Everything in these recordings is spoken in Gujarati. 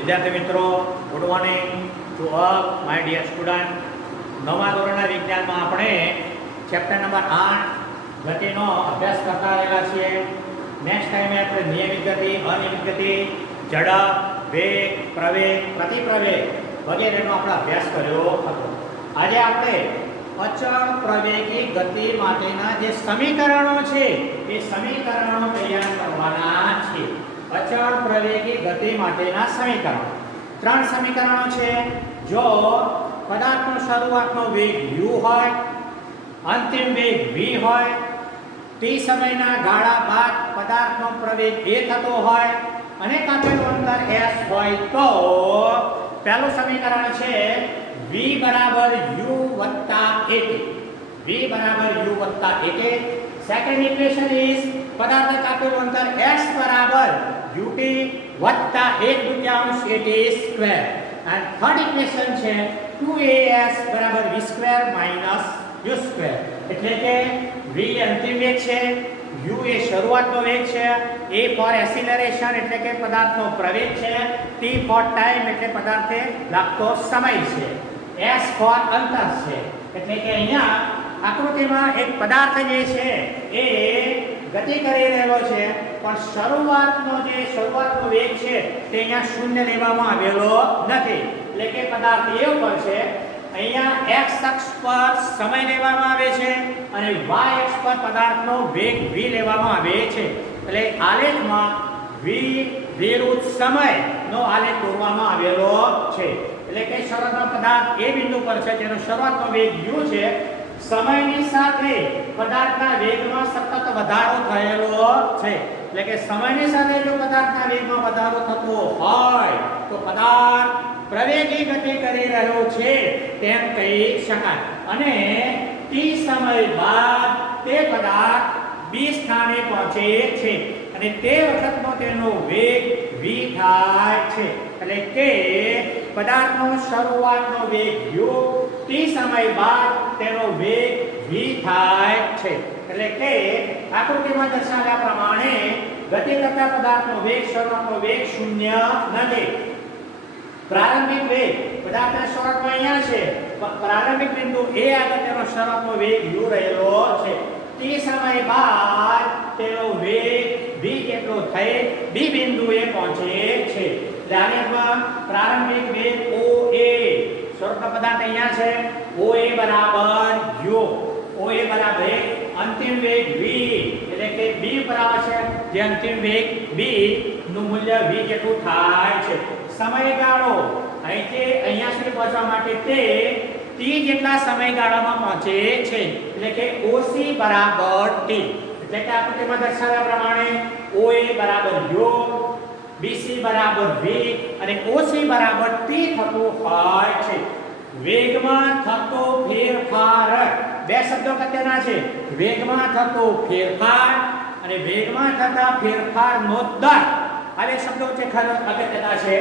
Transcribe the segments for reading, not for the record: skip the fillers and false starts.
વિદ્યાર્થી મિત્રો, good morning to all my dear student. નવમા ધોરણના વિજ્ઞાનમાં આપણે ચેપ્ટર નંબર 8 ગતિનો અભ્યાસ કરતા રહેલા છીએ. નેક્સ્ટ ટાઈમે આપણે નિયમિત ગતિ, અનિયમિત ગતિ, ઝડપ, વેગ, પ્રવેગ, પ્રતિપ્રવેગ વગેરેનો આપણે અભ્યાસ કર્યો હતો. આજે આપણે અચળ પ્રવેગી ગતિ માટેના જે સમીકરણો છે એ સમીકરણો તૈયાર કરવાના છે. અચળ પ્રવેગી ગતિ માટેના સમીકરણો 3 સમીકરણો છે. જો પદાર્થનો શરૂઆતનો વેગ u હોય, અંતિમ વેગ v હોય, t સમયના ગાળા બાદ પદાર્થનો પ્રવેગ a થતો હોય અને કાપેલું અંતર s હોય તો પહેલું સમીકરણ છે v બરાબર u વત્તા at. v બરાબર u વત્તા at. સેકન્ડ ઇક્વેશન ઇઝ પદાર્થ કાપેલું અંતર s બરાબર ut વત્તા 1/2 at સ્ક્વેર. અને થર્ડ ઇક્વેશન છે 2as બરાબર v square minus u square. એટલે કે v અંતિમ વેગ છે, u એ શરૂઆતનો વેગ છે, a ફોર એસિલરેશન એટલે કે પદાર્થનો પ્રવેગ છે, t ફોર ટાઈમ એટલે પદાર્થે લાગતો સમય છે, s ફોર અંતર છે. એટલે કે અહીંયા આકૃતિમાં એક પદાર્થ જે છે એ ગતિ કરી રહેલો છે પણ શરૂઆતનો વેગ છે તે અહીંયા શૂન્ય લેવામાં આવેલો નથી. એટલે કે પદાર્થ એ ઉપર છે, અહીંયા x અક્ષ પર સમય લેવામાં આવે છે અને y અક્ષ પર પદાર્થનો વેગ v લેવામાં આવે છે. એટલે આલેખમાં v વિરુદ્ધ સમયનો આલેખ દોરવામાં આવેલો છે. એટલે કે શરૂઆતનો પદાર્થ એ બિંદુ પર છે જેનો શરૂઆતનો વેગ u છે. સમયની સાથે પદાર્થના વેગમાં સતત વધારો થયેલો છે. એટલે કે સમયની સાથે જો પદાર્થના વેગમાં વધારો થતો હોય તો પદાર્થ પ્રવેગી ગતિ કરી રહ્યો છે તેમ કહી શકાય. અને t સમય બાદ તે પદાર્થ b સ્થાને પહોંચે છે અને તે વખતનો તેનો વેગ v થાય છે. એટલે કે પદાર્થનો શરૂઆતનો વેગ u, t સમય બાદ તેનો વેગ v થાય છે. એટલે કે આકૃતિમાં દર્શાવ્યા પ્રમાણે ગતિ કરતા પદાર્થનો વેગ શરૂઆતનો વેગ શૂન્ય નથી. પ્રારંભિક વેગ પદાર્થના શરૂઆતમાં અહીંયા છે, પ્રારંભિક બિંદુ a આગળ તેનો શરૂઆતનો વેગ u રહેલો છે. t સમય બાદ તેનો વેગ v જેટલો થઈ b બિંદુએ પહોંચે છે. આલેખમાં પ્રારંભિક વેગ oa, શરૂઆતનો પદાર્થ અહીંયા છે, oa બરાબર u, oa બરાબર અંતિમ વેગ v એટલે કે b બરાબર છે જે અંતિમ વેગ b નું મૂલ્ય v જેટલું થાય છે. સમયગાળો અહીંથી અહીંયા સુધી પહોંચવા માટે તે t જેટલા સમયગાળામાં પહોંચે છે. એટલે કે oc બરાબર t. એટલે કે આકૃતિમાં દર્શાવ્યા પ્રમાણે oa બરાબર u, bc બરાબર v અને oc બરાબર t થતું હોય છે. વેગમાં થતો ફેરફાર, બે શબ્દો અગત્યના છે, વેગમાં થતો ફેરફાર અને વેગમાં થતા ફેરફારનો દર. આ બે શબ્દો છે અગત્યના છે.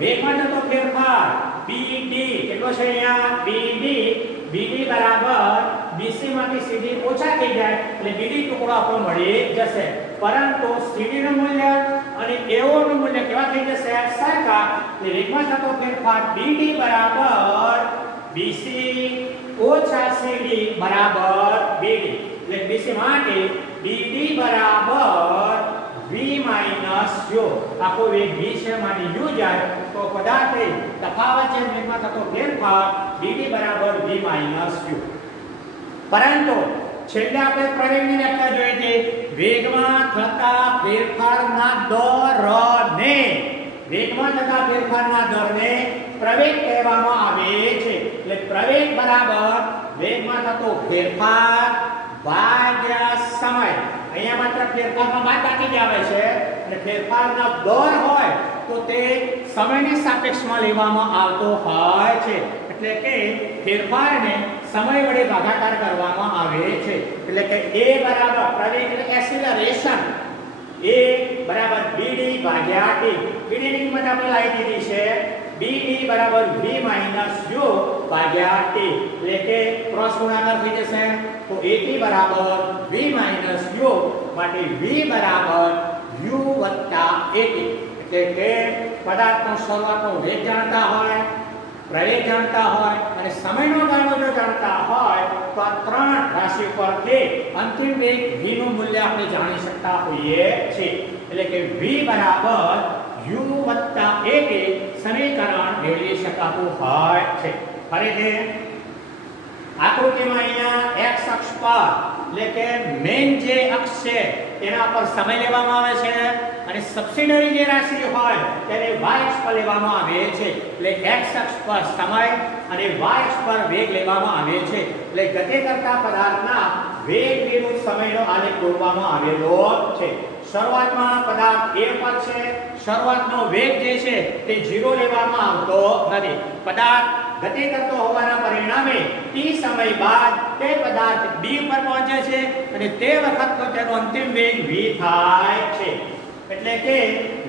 વેગમાં થતો ફેરફાર bd કેટલો છે અહીંયા bd બરાબર bc માંથી cd ઓછા થઈ જાય એટલે bd ટુકડો આપણો મળી જશે. પરંતુ cd નું મૂલ્ય અને AO નું મૂલ્ય કેવા થઈ જશે? સરખા. એટલે વેગમાં થતો ફેરફાર bd બરાબર bc ઓછા cd બરાબર bd. એટલે bc માટે bd બરાબર v માઈનસ u. આખો વેગ v છે માટે u જાય તો પદાર્થે તફાવત છે વેગમાં થતો ફેરફાર dt બરાબર v માઈનસ u. પરંતુ છેલ્લે આપણે પ્રવેગની વ્યાખ્યા જોઈ હતી, વેગમાં થતા ફેરફારના દરને પ્રવેગ કહેવામાં આવે છે. એટલે પ્રવેગ બરાબર વેગમાં થતો ફેરફાર ભાગ્યા સમય. અહીંયા માત્ર ફેરફારમાં બાદબાકી જ આવે છે અને ફેરફારનો દર હોય તો તે સમયની સાપેક્ષમાં લેવામાં આવતો હોય છે. એટલે કે ફેરફારને સમય વડે ભાગાકાર કરવામાં આવે છે. એટલે કે a બરાબર પ્રવેગ એટલે એસિલરેશન, a બરાબર bd ભાગ્યા t. bd ની કિંમત આપણે લાવી દીધી છે, bd બરાબર v માઈનસ u ભાગ્યા t. એટલે કે ક્રોસ ગુણાકાર થઈ જશે તો at બરાબર v માઈનસ u માટે v બરાબર u વત્તા at. કે પદાર્થનો શરૂઆતનો વેગ જાણતા હોય, પ્રવેગ જાણતા હોય અને સમયનો ગાળો જો જાણતા હોય તો આ ત્રણ રાશિ પરથી અંતિમ વેગ v નું મૂલ્ય આપણે જાણી શકતા હોઈએ છીએ. એટલે કે v બરાબર u વત્તા at સમીકરણ મેળવી શકાતું હોય છે. ફરીથી આકૃતિમાં અહીંયા x અક્ષ પર એટલે કે મેઇન જે અક્ષ છે તેના પર સમય લેવામાં આવે છે અને સબસિડરી જે રાશિ હોય તેને y અક્ષ પર લેવામાં આવે છે. એટલે x અક્ષ પર સમય અને y અક્ષ પર વેગ લેવામાં આવે છે. એટલે ગતિ કરતા પદાર્થના વેગ વિરુદ્ધ સમયનો આલેખ દોરવામાં આવેલો છે. શરૂઆતમાં પદાર્થ a પર છે, શરૂઆતનો વેગ જે છે તે 0 લેવામાં આવતો નથી. પદાર્થ ગતિ કરતો હોવાના પરિણામે t સમય બાદ તે પદાર્થ b પર પહોંચે છે અને તે વખતનો તેનો અંતિમ વેગ v થાય છે. એટલે કે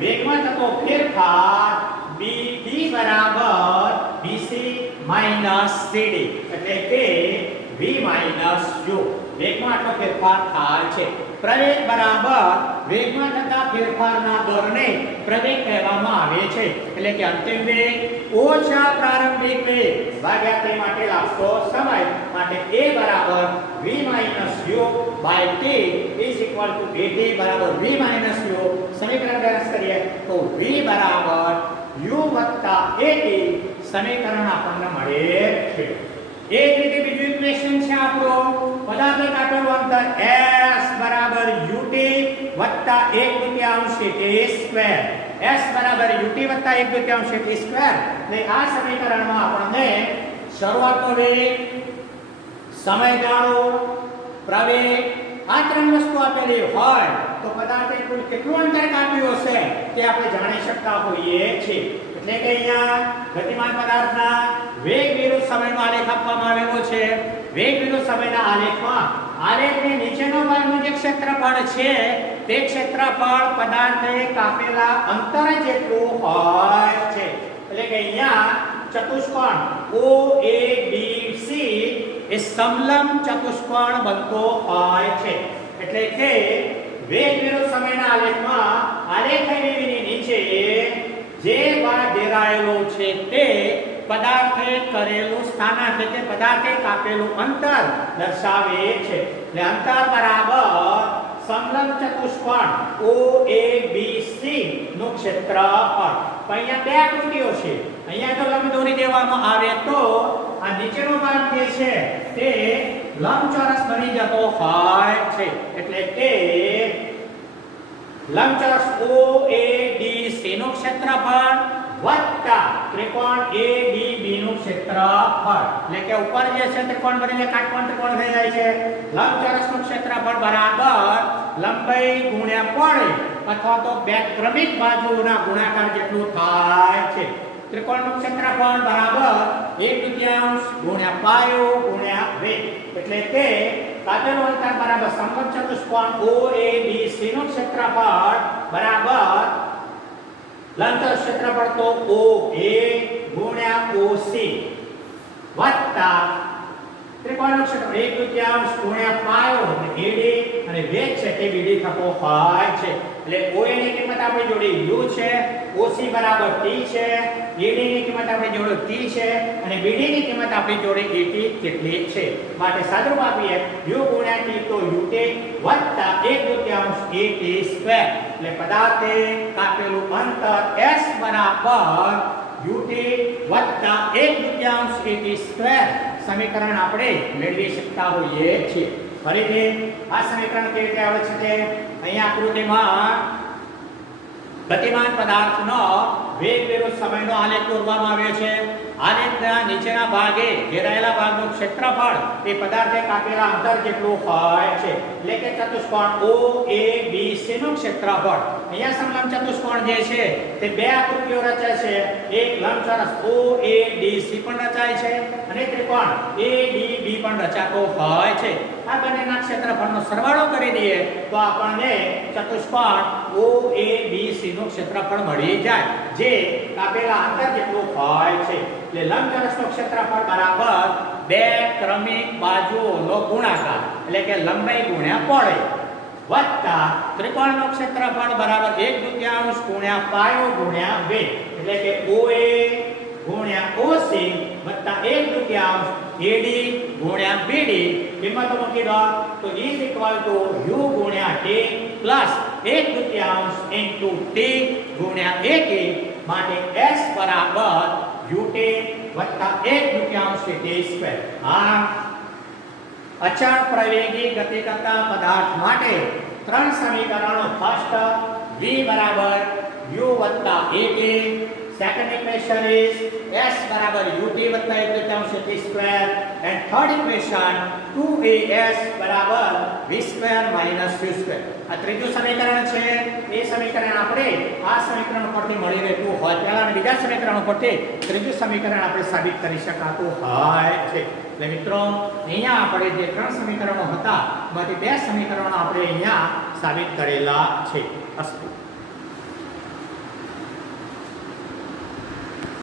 વેગમાં થતો ફેરફાર b બરાબર bc cd એટલે કે v u વેગમાં આટલો ફેરફાર થાય છે. પ્રવેગ બરાબર વેગમાં થતા ફેરફારના દરને પ્રવેગ કહેવામાં આવે છે. એટલે કે અંતિમ વેગ ઓછા પ્રારંભિક વેગ ભાગ્યા તે માટે લાગતો સમય માટે a બરાબર v u t at બરાબર v u સમીકરણ બેલેન્સ કરીએ તો v બરાબર u વત્તા at સમીકરણ આપણને મળે છે. એ જ રીતે બીજું ઇક્વેશન છે આપણું પદાર્થે કાપેલું અંતર s બરાબર ut વત્તા 1/2 t સ્ક્વેર. s બરાબર ut વત્તા 1/2 t સ્ક્વેર. એટલે આ સમીકરણમાં આપણને શરૂઆતનો વેગ, સમયગાળો, પ્રવેગ આ ત્રણ વસ્તુ આપેલી હોય તો પદાર્થે કુલ કેટલું અંતર કાપ્યું હશે તે આપણે જાણી શકતા હોઈએ છીએ. એટલે કે અહીંયા ગતિમાન પદાર્થના વેગ વિરુદ્ધ સમયનો આલેખ આપવામાં આવેલો છે. વેગ વિરુદ્ધ સમયના આલેખમાં આલેખની નીચેનો ભાગનું જે ક્ષેત્રફળ છે તે ક્ષેત્રફળ પદાર્થે કાપેલા અંતર જેટલું હોય છે. એટલે કે અહીંયા ચતુષ્કોણ OABC એ સમલંબ ચતુષ્કોણ બનતો હોય છે. એટલે કે વેગ વિરુદ્ધ સમયના આલેખમાં આલેખની નીચે જે ભાગ ઘેરાયેલો છે તે પદાર્થે કરેલું સ્થાનાંતર કે પદાર્થે કાપેલું અંતર દર્શાવે છે. એટલે અંતર બરાબર સમલંબ ચતુષ્કોણ OABC નું ક્ષેત્રફળ. અહીંયા બે આકૃતિઓ છે. અહીંયા જો લંબ દોરી દેવામાં આવે તો આ નીચેનો ભાગ જે છે તે લંબચોરસ બની જતો હોય છે. એટલે કે લંબચોરસ OADC નું ક્ષેત્રફળ વત્તા ત્રિકોણ ADB નું ક્ષેત્રફળ. એટલે કે ઉપર જે છે ત્રિકોણ બનીને કાટકોણ ત્રિકોણ થઈ જાય છે. લંબચોરસ નું ક્ષેત્રફળ બરાબર લંબાઈ ગુણ્યા પહોળાઈ અથવા તો બે ક્રમિક બાજુના ગુણાકાર જેટલું થાય છે. ત્રિકોણનું ક્ષેત્રફળ બરાબર 1/2 ગુણ્યા પાયો ગુણ્યા વેગ. એટલે કે કાપેલું અંતર બરાબર સમલંબ ચતુષ્કોણ OABC નું ક્ષેત્રફળ બરાબર લંબચોરસ ક્ષેત્રફળ તો OA ગુણ્યા OC વત્તા ત્રિકોણનું ક્ષેત્રફળ 1/2 ગુણ્યા પાયો AD અને વેગ છે તે BD થતો હોય છે. એટલે OA ની કિંમત આપણી જોડે u છે, OC બરાબર t છે, AD ની કિંમત આપણી જોડે t છે અને BD ની કિંમત આપણી જોડે at કેટલી છે. માટે સાદુરૂપ આપીએ u ગુણ્યા t તો ut વત્તા 1/2 at સ્ક્વેર. એટલે પદાર્થે કાપેલું અંતર s બરાબર ut વત્તા 1/2 at સ્ક્વેર સમીકરણ આપણે મેળવી શકતા હોઈએ છીએ. ફરીથી આ સમીકરણ કેવી રીતે આવે છે તે અહીંયા આકૃતિમાં ગતિમાન પદાર્થનો વેગ વિરુદ્ધ સમયનો આલેખ દોરવામાં આવ્યો છે. આલેખના નીચેના ભાગે ઘેરાયેલા ભાગનું ક્ષેત્રફળ એ પદાર્થે કાપેલા અંતર જેટલું હોય છે. એટલે કે ચતુષ્કોણ OABC નું ક્ષેત્રફળ. અહીંયા સમલંબ ચતુષ્કોણ જે છે તે બે આકૃતિઓ રચાય છે. એક લંબચોરસ OADC પણ રચાય છે અને ત્રિકોણ ADB પણ રચાતો હોય છે. આ બંનેના ક્ષેત્રફળનો સરવાળો કરી દઈએ તો આપણને ચતુષ્કોણ OABC નું ક્ષેત્રફળ મળી જાય જે કાપેલા અંતર જેટલું હોય છે. એટલે લંબચોરસનું ક્ષેત્રફળ બરાબર બે ક્રમિક બાજુઓનો ગુણાકાર એટલે કે લંબાઈ ગુણ્યા પહોળાઈ. વત્તા ત્રિકોણનું ક્ષેત્રફળ બરાબર 1/2 ગુણ્યા પાયો ગુણ્યા 2 એટલે કે OA ગુણ્યા OC વત્તા 1/2 AD ગુણ્યા BD કિંમતો મૂકી દો તો is equal to u ગુણ્યા t પ્લસ 1/2 into t ગુણ્યા AK માટે s બરાબર ut વત્તા 1/2 t સ્ક્વેર. આ અચળ પ્રવેગી ગતિ કરતા પદાર્થ માટે ત્રણ સમીકરણો. ફર્સ્ટ v બરાબર u વત્તા ak, second equation is s બરાબર ut વત્તા 1/2 t square and third equation 2as બરાબર v square minus u square. આ ત્રીજું સમીકરણ છે. એ સમીકરણ આપણે આ સમીકરણ પરથી મળી રહેતું હોય પહેલા અને બીજા સમીકરણ પરથી ત્રીજું સમીકરણ આપણે સાબિત કરી શકાતું હોય છે. એટલે મિત્રો અહીંયા આપણે જે ત્રણ સમીકરણો હતા એમાંથી બે સમીકરણો આપણે અહીંયા સાબિત કરેલા છે. અસ્તુ.